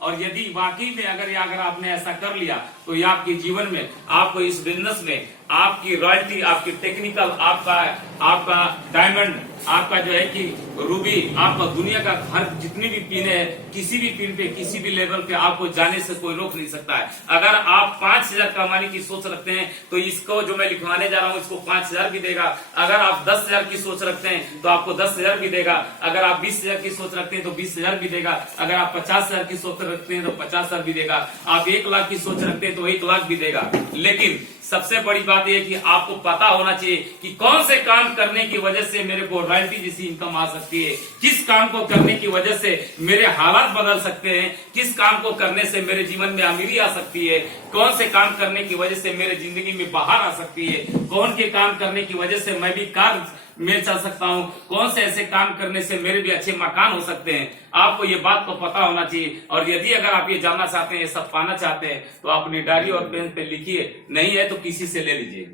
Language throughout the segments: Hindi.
और यदि वाकई में अगर आपने ऐसा कर लिया तो ये आपके जीवन में, आपको इस बिजनेस में आपकी रॉयल्टी, आपकी टेक्निकल, आपका डायमंड, आपका जो है कि रूबी, आपका दुनिया का हर जितनी भी पिन है, किसी भी पिन पे, किसी भी लेवल पे आपको जाने से कोई रोक नहीं सकता है। अगर आप 5,000 कमाने की सोच रखते हैं तो इसको जो मैं लिखवाने जा रहा हूं इसको 5,000 भी देगा। अगर आप 10,000 की सोच रखते हैं तो आपको 10,000 भी देगा। अगर आप 20,000 की सोच रखते हैं तो 20,000 भी देगा। अगर आप 50,000 की सोच रखते हैं तो 50,000 भी देगा। आप 1,00,000 की सोच रखते हैं तो 1,00,000 भी देगा। लेकिन सबसे बड़ी बात यह कि आपको पता होना चाहिए कि कौन से काम करने की वजह से मेरे को रॉयल्टी जैसी इनकम आ सकती है, किस काम को करने की वजह से मेरे हालात बदल सकते हैं, किस काम को करने से मेरे जीवन में अमीरी आ सकती है, कौन से काम करने की वजह से मेरे जिंदगी में बाहर आ सकती है, कौन के काम करने की वजह से मैं भी कार में चल सकता हूं, कौन से ऐसे काम करने से मेरे भी अच्छे मकान हो सकते हैं। आपको ये बात को पता होना चाहिए। और यदि अगर आप ये जानना चाहते हैं, ये सब पाना चाहते हैं तो अपनी डायरी और पेन पे लिखिए, नहीं है तो किसी से ले लीजिए।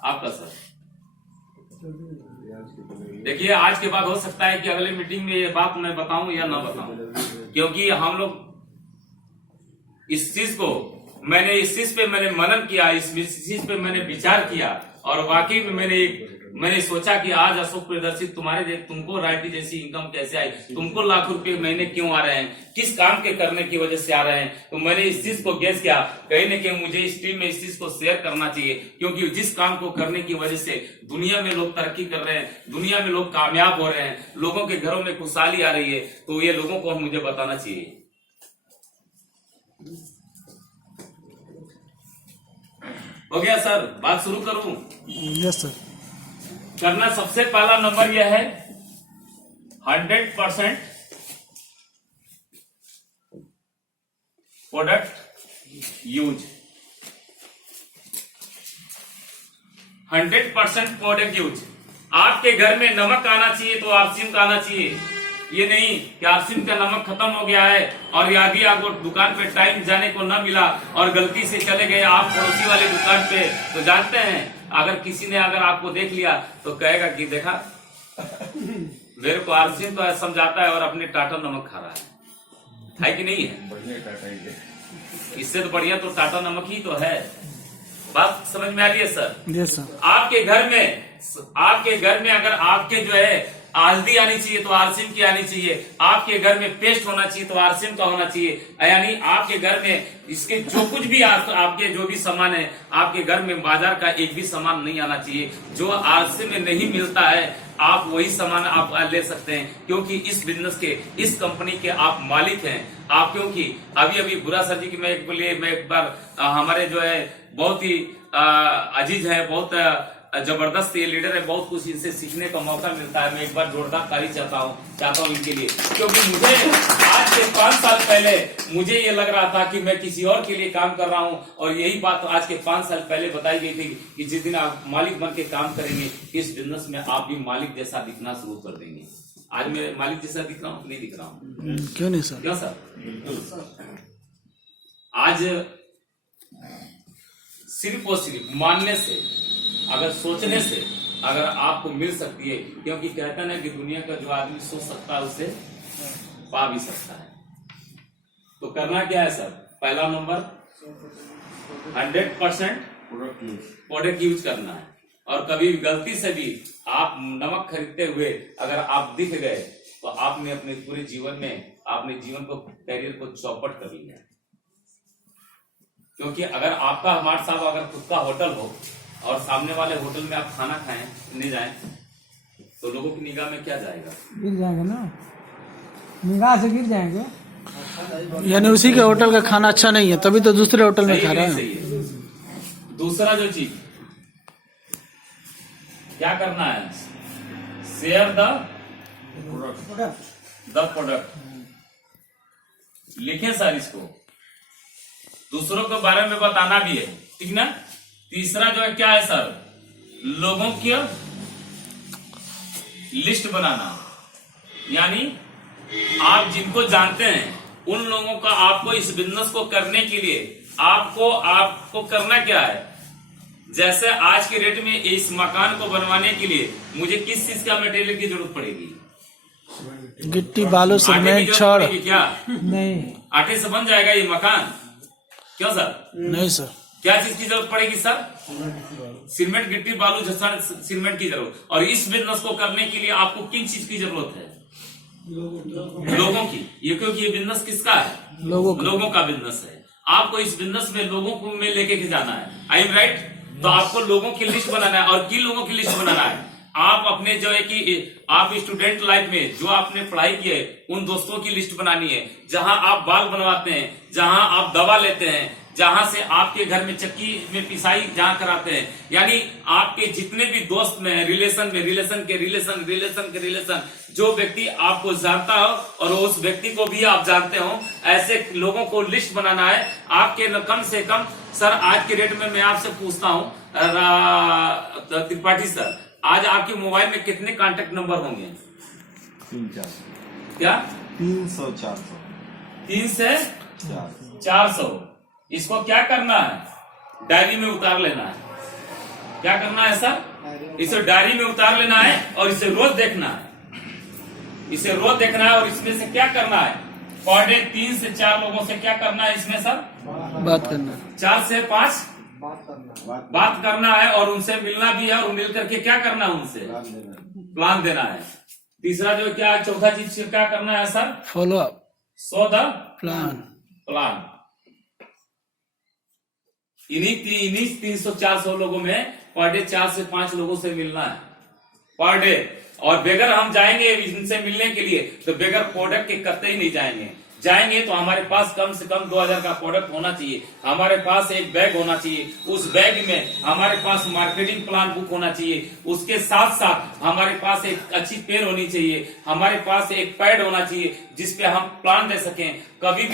आपका सर देखिए, आज के बाद हो सकता है कि अगले मीटिंग में ये बात मैं बताऊं या ना बताऊं, क्योंकि हम लोग इस चीज पे मैंने मनन किया, इस चीज पे मैंने विचार किया और वाकई में मैंने सोचा कि आज अशोक प्रियदर्शी तुमको रॉयल्टी जैसी इनकम कैसे आई, तुमको लाख रुपए महीने क्यों आ रहे हैं, किस काम के करने की वजह से आ रहे हैं। तो मैंने इस चीज को गेस किया, कहीं न कहीं मुझे इस टीम में इस चीज को शेयर करना चाहिए, क्योंकि जिस काम को करने की वजह से दुनिया में लोग तरक्की कर रहे हैं, दुनिया में लोग कामयाब हो रहे हैं, लोगों के घरों में खुशहाली आ रही है, तो ये लोगों को मुझे बताना चाहिए। हो गया सर, बात शुरू करूं? Yes sir. करना सबसे पहला नंबर यह है 100% प्रोडक्ट यूज। 100% product use. आपके घर में नमक आना चाहिए तो आरसीएम का आना चाहिए। ये नहीं कि आरसीएम का नमक खत्म हो गया है और यदि आपको दुकान पे टाइम जाने को न मिला और गलती से चले गए आप पड़ोसी वाले दुकान पे, तो जानते हैं अगर किसी ने अगर आपको देख लिया तो कहेगा कि देखा मेरे को आरसीएम तो समझाता है और अपने टाटा नमक खा रहा है कि नहीं है? बढ़िया टाटा ही है। इससे तो बढ़िया तो टाटा नमक ही तो है। बात समझ में आ रही है सर? Yes sir. आपके घर में अगर आपके जो है हल्दी आनी चाहिए तो आरसीएम की आनी चाहिए। आपके घर में पेस्ट होना चाहिए तो आरसीएम का होना चाहिए। यानी आपके घर में इसके जो कुछ भी आपके जो भी सामान है, आपके घर में बाजार का एक भी सामान नहीं आना चाहिए जो आरसीएम में नहीं मिलता है। आप वही सामान आप ले सकते हैं, क्योंकि इस बिजनेस के, इस कंपनी के आप मालिक हैं। आप क्योंकि अभी बुरा सर जी की मैं एक बार हमारे जो है बहुत ही अजीज है, बहुत जबरदस्त ये लीडर है, बहुत कुछ इनसे सीखने का मौका मिलता है। मैं एक बार जोरदार तारीफ चाहता हूँ इनके लिए, क्योंकि मुझे आज से 5 साल पहले मुझे ये लग रहा था कि मैं किसी और के लिए काम कर रहा हूँ, और यही बात आज के 5 साल पहले बताई गई थी कि जिस दिन आप मालिक बन के काम करेंगे इस बिजनेस में आप भी मालिक जैसा दिखना शुरू कर देंगे। आज मैं मालिक जैसा दिख रहा हूँ नहीं दिख रहा हूँ? क्यों नहीं सर? क्यों सर? बिल्कुल। आज सिर्फ और सिर्फ मानने से, अगर सोचने से अगर आपको मिल सकती है, क्योंकि कहते हैं ना कि दुनिया का जो आदमी सोच सकता है उसे पा भी सकता है। तो करना क्या है सर? पहला नंबर 100% प्रोडक्ट यूज करना है। और कभी गलती से भी आप नमक खरीदते हुए अगर आप दिख गए तो आपने अपने पूरे जीवन में आपने जीवन को, कैरियर को चौपट कर लिया। क्योंकि अगर आपका हमारे साथ अगर खुद का होटल हो और सामने वाले होटल में आप खाना खाएं नहीं जाएं तो लोगों की निगाह में क्या जाएगा? गिर जाएंगे ना, निगाह से गिर जाएंगे। यानी उसी के होटल का खाना अच्छा नहीं है तभी तो दूसरे होटल में खा रहे हैं। दूसरा जो चीज क्या करना है, शेयर द प्रोडक्ट। लिखें सर इसको, दूसरों के बारे में बताना भी है, ठीक ना? तीसरा जो है क्या है सर, लोगों की लिस्ट बनाना। यानी आप जिनको जानते हैं उन लोगों का आपको इस बिजनेस को करने के लिए आपको करना क्या है। जैसे आज के रेट में इस मकान को बनवाने के लिए मुझे किस चीज का मटेरियल की जरूरत पड़ेगी? गिट्टी बालू आटे की सीमेंट जरूरत छड़ पड़ेगी क्या? नहीं आटे से बन जाएगा ये मकान? क्यों सर? नहीं सर। क्या चीज की जरूरत पड़ेगी सर? सीमेंट, गिट्टी, बालू, जैसा सीमेंट की जरूरत। और इस बिजनेस को करने के लिए आपको किन चीज की जरूरत है? लोगों की। ये क्योंकि ये बिजनेस किसका है? लोगों का बिजनेस है। आपको इस बिजनेस में लोगों को में लेके के जाना है। I am right? तो आपको लोगों की लिस्ट बनाना है। और किन लोगों की लिस्ट बनाना है? आप अपने जो है कि आप स्टूडेंट लाइफ में जो आपने पढ़ाई की है उन दोस्तों की लिस्ट बनानी है, जहां आप बाल बनवाते हैं, जहां आप दवा लेते हैं, जहां से आपके घर में चक्की में पिसाई जहां कराते हैं, यानी आपके जितने भी दोस्त में रिलेशन के रिलेशन जो व्यक्ति आपको जानता हो और उस व्यक्ति को भी आप जानते हो, ऐसे लोगों को लिस्ट बनाना है आपके। कम से कम सर आज के डेट में मैं आपसे पूछता हूँ त्रिपाठी सर, आज आपके मोबाइल में कितने कांटेक्ट नंबर होंगे? 300-400 क्या? 300-400 3 से 400। इसको क्या करना है? डायरी में उतार लेना है। क्या करना है सर? इसे डायरी में उतार लेना है और इसे रोज देखना है। इसे रोज देखना है और इसमें से क्या करना है? पर डे 3 से 4 लोगों से क्या करना है इसमें सर? बात करना। 4 से 5 बात करना है और उनसे मिलना भी है और मिल करके क्या करना है? उनसे प्लान देना है। तीसरा जो क्या, चौथा चीज क्या करना है sir? Follow up. So the plan. इन्हीं 300-400 लोगों में पर डे 4 से 5 लोगों से मिलना है पर डे। और बगैर हम जाएंगे इनसे मिलने के लिए तो बगैर प्रोडक्ट के करते ही नहीं जाएंगे तो हमारे पास कम से कम 2000 का प्रोडक्ट होना चाहिए। हमारे पास एक बैग होना चाहिए। उस बैग में हमारे पास मार्केटिंग प्लान बुक होना चाहिए। उसके साथ साथ हमारे पास एक अच्छी पेन होनी चाहिए। हमारे पास एक पैड होना चाहिए जिसपे हम प्लान दे सकें। कभी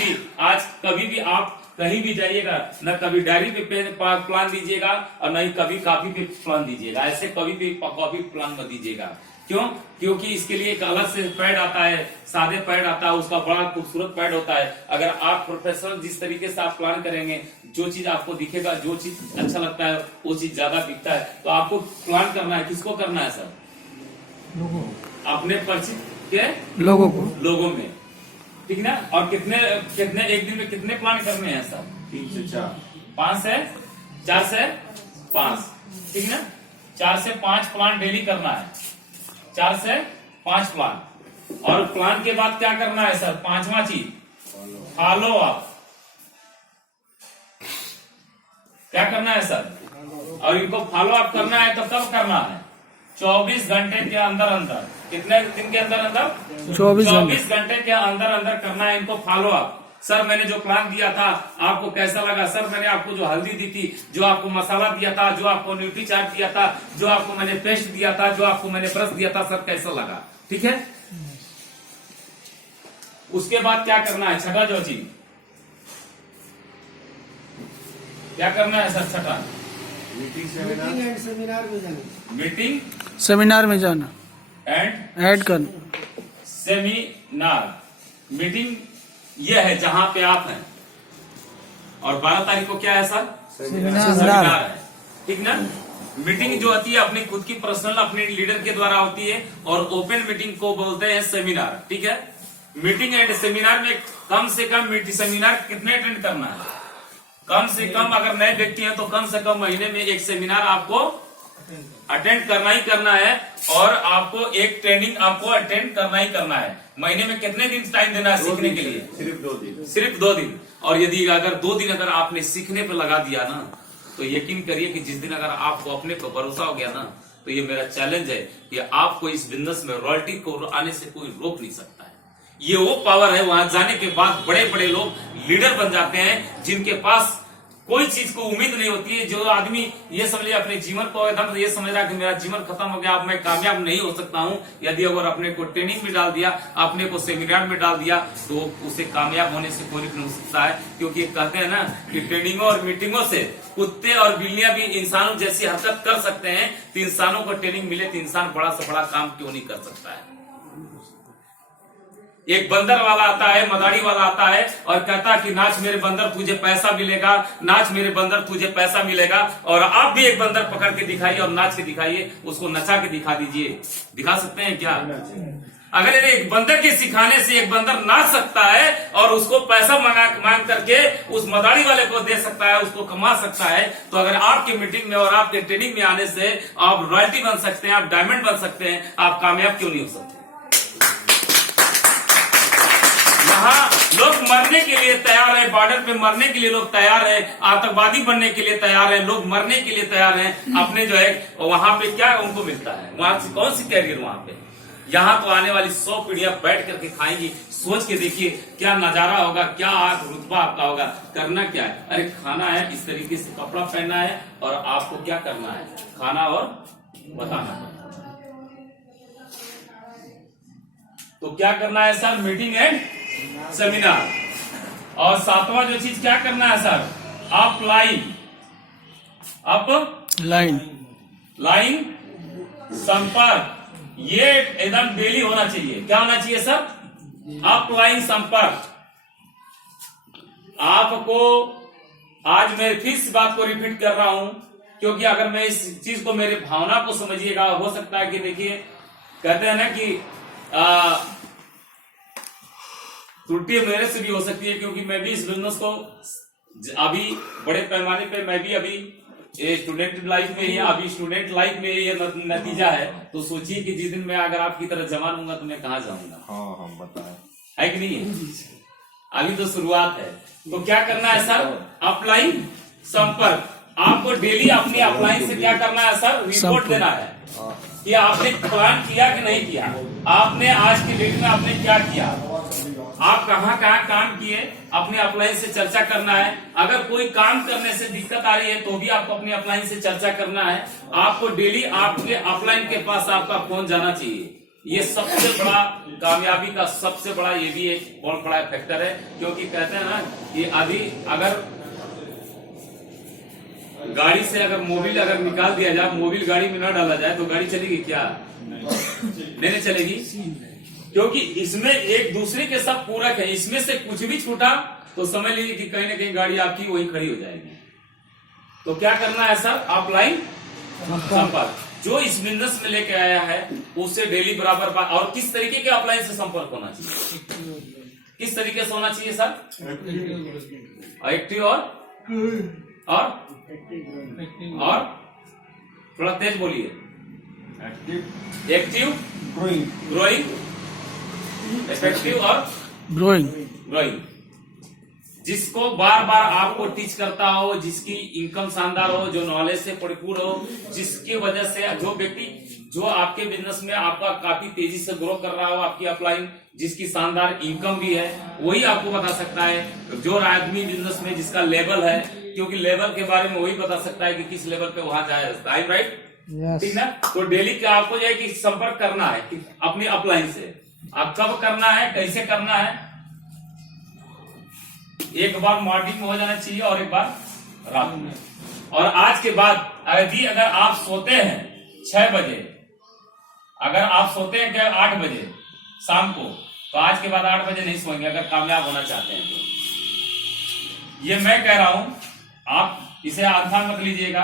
भी आप कहीं भी जाइएगा, न कभी डायरी पे प्लान दीजिएगा और न ही कभी कॉपी पे प्लान दीजिएगा। ऐसे कभी भी कॉपी प्लान मत दीजिएगा। क्यों? क्योंकि इसके लिए एक अलग से पैड आता है, सादे पैड आता है, उसका बड़ा खूबसूरत पैड होता है। अगर आप प्रोफेशनल जिस तरीके से आप प्लान करेंगे, जो चीज आपको दिखेगा, जो चीज अच्छा लगता है वो चीज ज्यादा दिखता है। तो आपको प्लान करना है, किसको करना है सर? अपने परिचित के लोगों में, ठीक ना? और कितने एक दिन में कितने प्लान करने हैं सर? 3 से 4 4 से 5, ठीक ना? 4 से 5 प्लान डेली करना है। 4 से 5 प्लान। और प्लान के बाद क्या करना है सर? 5वां चीज फॉलो अप। क्या करना है सर? और इनको फॉलो अप करना है तो कब करना है? 24 घंटे के अंदर। कितने दिन के अंदर? 24 घंटे के अंदर करना है इनको फॉलो अप। सर मैंने जो प्लान दिया था आपको कैसा लगा? सर मैंने आपको जो हल्दी दी थी, जो आपको मसाला दिया था, जो आपको न्यूट्री चार्ट दिया था, जो आपको मैंने पेस्ट दिया था, जो आपको मैंने ब्रश दिया था, सर कैसा लगा? ठीक है। उसके बाद क्या करना है? छठा जो चीज क्या करना है सर? छठा मीटिंग सेमिनार में जाना एंड ऐड करना। सेमिनार मीटिंग ये है जहां पे आप हैं। और 12 तारीख को क्या है सर? सेमिनार है, ठीक ना? मीटिंग जो होती है अपनी खुद की पर्सनल अपने लीडर के द्वारा होती है और ओपन मीटिंग को बोलते हैं सेमिनार, ठीक है। मीटिंग एंड सेमिनार में कम से कम सेमिनार कितने अटेंड करना है? कम से कम अगर नए व्यक्ति हैं तो कम से कम महीने में एक सेमिनार आपको अटेंड करना ही करना है। और आपको एक ट्रेनिंग आपको अटेंड करना ही करना है। महीने में कितने दिन टाइम देना है सीखने के लिए? सिर्फ 2 दिन। और यदि अगर 2 दिन अगर आपने सीखने पर लगा दिया ना तो यकीन करिए कि जिस दिन अगर आपको अपने पर भरोसा हो गया ना तो ये मेरा चैलेंज है कि आपको इस बिजनेस में रॉयल्टी को आने से कोई रोक नहीं सकता है। ये वो पावर है, वहां जाने के बाद बड़े बड़े लोग लीडर बन जाते हैं जिनके पास कोई चीज को उम्मीद नहीं होती है। जो आदमी ये समझ लिया अपने जीवन को एकदम ये समझ रहा है कि मेरा जीवन खत्म हो गया, अब मैं कामयाब नहीं हो सकता हूं, यदि अगर अपने को ट्रेनिंग में डाल दिया, अपने को सेमिनार में डाल दिया तो उसे कामयाब होने से कोई नहीं हो सकता है। क्योंकि कहते हैं ना कि ट्रेनिंगों और मीटिंगों से कुत्ते और बिल्लियां भी इंसानों जैसी हरकत कर सकते हैं, तो इंसानों को ट्रेनिंग मिले तो इंसान बड़ा से बड़ा काम क्यों नहीं कर सकता है। एक बंदर वाला आता है, मदारी वाला आता है और कहता कि नाच मेरे बंदर तुझे पैसा मिलेगा, नाच मेरे बंदर तुझे पैसा मिलेगा। और आप भी एक बंदर पकड़ के दिखाइए और नाच के दिखाइए, उसको नचा के दिखा दीजिए। दिखा सकते हैं क्या? अगर एक बंदर के सिखाने से एक बंदर नाच सकता है और उसको पैसा मांग करके उस मदारी वाले को दे सकता है, उसको कमा सकता है, तो अगर आपकी मीटिंग में और आपके ट्रेनिंग में आने से आप रॉयल्टी बन सकते हैं, आप डायमंड बन सकते हैं, आप कामयाब क्यों नहीं हो सकते? यहाँ लोग मरने के लिए तैयार है, बॉर्डर पे मरने के लिए लोग तैयार है, आतंकवादी बनने के लिए तैयार है, लोग मरने के लिए तैयार हैं। अपने जो है वहां पे क्या उनको मिलता है, वहां से कौन सी कैरियर वहां पे? यहाँ तो आने वाली 100 पीढ़ियां बैठ करके खाएंगी। सोच के देखिए क्या नजारा होगा, क्या रुतबा आपका होगा। करना क्या है? अरे खाना है, इस तरीके से कपड़ा पहनना है और आपको क्या करना है, खाना और बताना है। तो क्या करना है सर? Meeting and seminar. और सातवां जो चीज क्या करना है सर? अपलाइन, लाइन संपर्क। ये एकदम डेली होना चाहिए। क्या होना चाहिए सर? अपलाइन संपर्क। आपको आज मैं फिर इस बात को रिपीट कर रहा हूं, क्योंकि अगर मैं इस चीज को, मेरे भावना को समझिएगा, हो सकता है कि देखिए कहते हैं ना कि त्रुटि मेरे से भी हो सकती है, क्योंकि मैं भी इस बिजनेस को अभी बड़े पैमाने पे, मैं भी अभी स्टूडेंट लाइफ में ही, अभी स्टूडेंट लाइफ में ये नतीजा है। तो सोचिए कि जिस दिन मैं अगर आपकी तरह जवान होऊंगा तो मैं कहाँ जाऊंगा। हाँ हम बताएं, है कि नहीं है? अभी तो शुरुआत है। तो क्या करना है सर? अपलाइन संपर्क। आपको डेली अपनी अपलाइन से क्या करना है सर? रिपोर्ट देना है कि आपने प्लान किया कि नहीं किया, आपने आज की डेट में आपने क्या किया, आप कहाँ कहाँ काम किए, अपने अपलाइन से चर्चा करना है। अगर कोई काम करने से दिक्कत आ रही है तो भी आपको अपने अपलाइन से चर्चा करना है। आपको डेली आपके अपलाइन के पास आपका फोन जाना चाहिए। ये सबसे बड़ा कामयाबी का सबसे बड़ा, ये भी एक बहुत बड़ा फैक्टर है। क्योंकि कहते हैं ना कि अभी अगर गाड़ी से अगर मोबिल अगर निकाल दिया जाए, मोबिल गाड़ी में न डाला जाए तो गाड़ी चलेगी क्या? नहीं चलेगी, क्योंकि इसमें एक दूसरे के सब पूरक है। इसमें से कुछ भी छूटा तो समझ लीजिए कि कहीं ना कहीं गाड़ी आपकी वहीं खड़ी हो जाएगी। तो क्या करना है सर? अपलाइन संपर्क। जो इस बिजनेस में लेके आया है उससे डेली बराबर बात। और किस तरीके के अपलाइन से संपर्क होना चाहिए? किस तरीके से होना चाहिए सर? एक्टिव और थोड़ा तेज बोलिए। एक्टिव, ग्रोइंग, इफेक्टिव और ग्रोइंग। जिसको बार बार आपको टीच करता हो, जिसकी इनकम शानदार हो, जो नॉलेज से परिपूर्ण हो, जिसकी वजह से जो व्यक्ति जो आपके बिजनेस में आपका काफी तेजी से ग्रो कर रहा हो, आपकी अपलाइन, जिसकी शानदार इनकम भी है, वही आपको बता सकता है। जो आदमी बिजनेस में जिसका लेवल है, क्योंकि लेवल के बारे में वही बता सकता है कि किस लेवल पे वहां जाए। टाइम राइट, ठीक ना? तो डेली क्या आपको जो है कि संपर्क करना है कि अपनी अपलाइन से। आप कब करना है, कैसे करना है? एक बार मॉर्निंग में हो जाना चाहिए और एक बार रात में। और आज के बाद अगर आप सोते हैं 6 बजे, अगर आप सोते हैं क्या 8 बजे शाम को, तो आज के बाद 8 बजे नहीं सोएंगे अगर कामयाब होना चाहते हैं तो। ये मैं कह रहा हूं, आप इसे आसान मत लीजिएगा।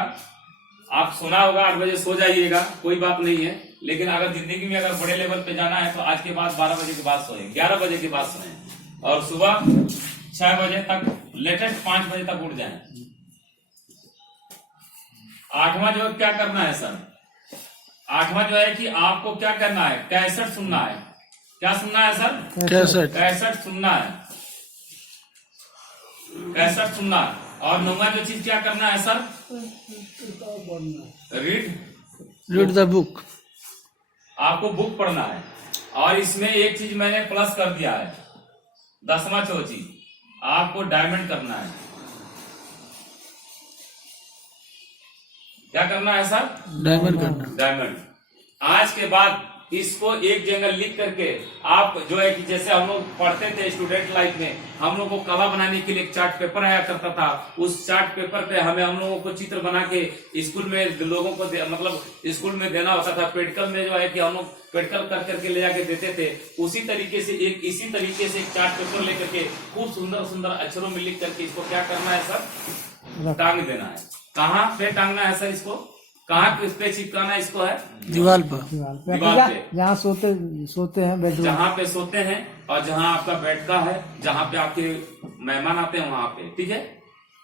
आप सोना होगा 8 बजे सो जाइएगा, कोई बात नहीं है। लेकिन अगर जिंदगी में अगर बड़े लेवल पे जाना है तो आज के बाद 12 बजे के बाद सोएं, 11 बजे के बाद सोएं और सुबह 6 बजे तक, लेटेस्ट 5 बजे तक उठ जाएं। 8वां जो क्या करना है सर? 8वां जो है कि आपको क्या करना है? कैसेट सुनना है। क्या सुनना है सर? कैसेट सुनना है, कैसेट सुनना है। और 9वां जो चीज क्या करना है सर? Read the book. आपको बुक पढ़ना है। और इसमें एक चीज मैंने प्लस कर दिया है, 10वां चीज आपको डायमंड करना है। क्या करना है सर? डायमंड करना। डायमंड। आज के बाद इसको एक जगह लिख करके आप जो है कि जैसे हम लोग पढ़ते थे स्टूडेंट लाइफ में, हम लोग को कला बनाने के लिए एक चार्ट पेपर आया करता था। उस चार्ट पेपर पे हम लोगों को चित्र बना के स्कूल में लोगों को मतलब स्कूल में देना होता था। प्रैक्टिकल में जो है कि हम लोग प्रैक्टिकल कर करके ले जाके देते थे। उसी तरीके से इसी तरीके से एक चार्ट पेपर लेकर के खूब सुंदर सुंदर अक्षरों में लिख करके इसको क्या करना है सर? टांग देना है। कहाँ पे टांगना है सर? इसको कहाँ पे चिपकाना इसको है? दीवार पर। दीवार पे। जहाँ सोते हैं बेडरूम, जहाँ पे सोते हैं और जहाँ आपका बैठका है, जहाँ पे आपके मेहमान आते हैं वहां पे, ठीक है।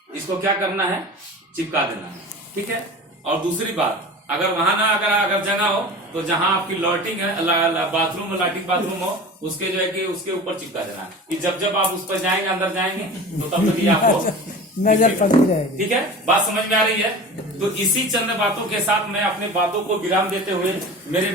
इसको क्या करना है? चिपका देना है, ठीक है। और दूसरी बात, अगर वहां ना अगर जगह हो तो जहां आपकी लॉटिंग है, बाथरूम लैट्रिन बाथरूम हो, उसके जो है कि उसके ऊपर चिपका देना है कि जब आप उस पर जाएंगे, अंदर जाएंगे तो तब तक ये आपको नजर पड़ती रहेगी। ठीक है, बात समझ में आ रही है? तो इसी चंद बातों के साथ मैं अपने बातों को विराम देते हुए मेरे